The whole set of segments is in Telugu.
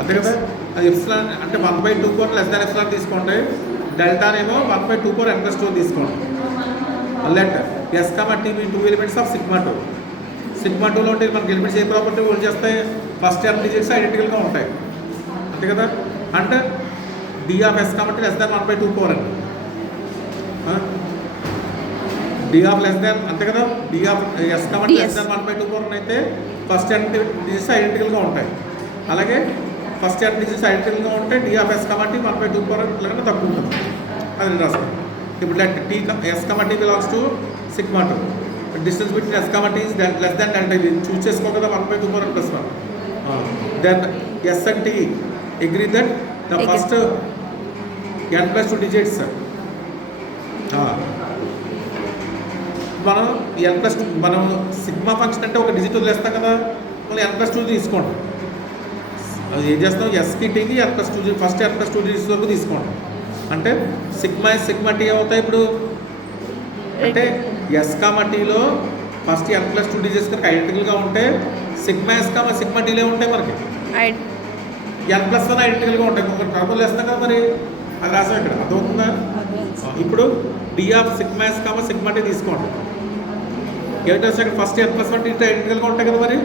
అంతే కదా. అది ఎప్సిలాన్ అంటే 1/2 లెస్ దాన్ ఎప్సిలాన్ తీసుకోండి. డెల్టానేమో 1/2 n+2 తీసుకోండి. Let S T be 2 elements of sigma 2. Sigma 2లో ఉంటే మనకి ఎలిమెంట్స్ ఏ ప్రాపర్టీ హోల్డ్ చేస్తాయి? ఫస్ట్ n డిజిట్స్ ఐడెంటికల్గా ఉంటాయి అంతే కదా. అంటే D of S less than 1/2 అండి. డి ఆఫ్ లెస్ దాన్ అంతే కదా. D of S less than 1/2 అయితే ఫస్ట్ n డిజిట్స్ ఐడెంటికల్గా ఉంటాయి. అలాగే ఫస్ట్ n డిజిట్స్ ఐడెంటికల్గా ఉంటే డి ఆఫ్ ఎస్ 1/2 ఇట్లాగనే తక్కువ ఉంటుంది. అది రాస్తాం. ఇప్పుడు let T S T belongs to sigma 2. Distance between S T is less than delta. ఇది చూస్ చేసుకో కదా 1/2 plus 1. Then S and T agree that the first n+2 digits మనం n+2 మనం సిగ్మా ఫంక్షన్ అంటే ఒక డిజిట్ వదిలేస్తాం కదా, మళ్ళీ n+2 తీసుకోండి. అది ఏం చేస్తాం? ఎస్కి టీకి n+2 ఫస్ట్ n+2 డిజిట్స్ వరకు తీసుకోండి. అంటే సిగ్మా టీ అవుతాయి. ఇప్పుడు అంటే ఎస్ టీలో ఫస్ట్ n+2 డిజిట్స్ కనుక ఐడెంటికల్గా ఉంటే సిగ్మా టీలే ఉంటాయి మనకి. n+1 ఐడెంటికల్గా ఉంటాయి. ఒక టర్బుల్ వేస్తాం కదా మరి, అది రాసాం ఇక్కడ. అర్థమవుతుందా? ఇప్పుడు డి ఆఫ్ సిగ్మా టీ తీసుకోండి. ఏమిటో ఇక్కడ ఫస్ట్ n+1 డిజిట్ ఐడెంటికల్గా ఉంటాయి కదా మరి.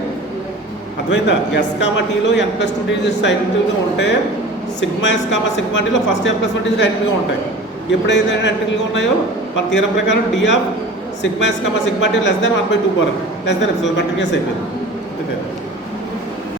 అర్థమైందా? ఎస్ టీలో n+2 డిజిట్స్ ఐడెంటికల్గా ఉంటే సిగ్మా టీలో ఫస్ట్ n+1 డిజిట్ ఐడెంటికల్గా ఉంటాయి. ఎప్పుడైతే ఐడెంటికల్గా ఉన్నాయో మన థియరం ప్రకారం D of sigma T less than 1/2 less than continuous అయిపోయింది.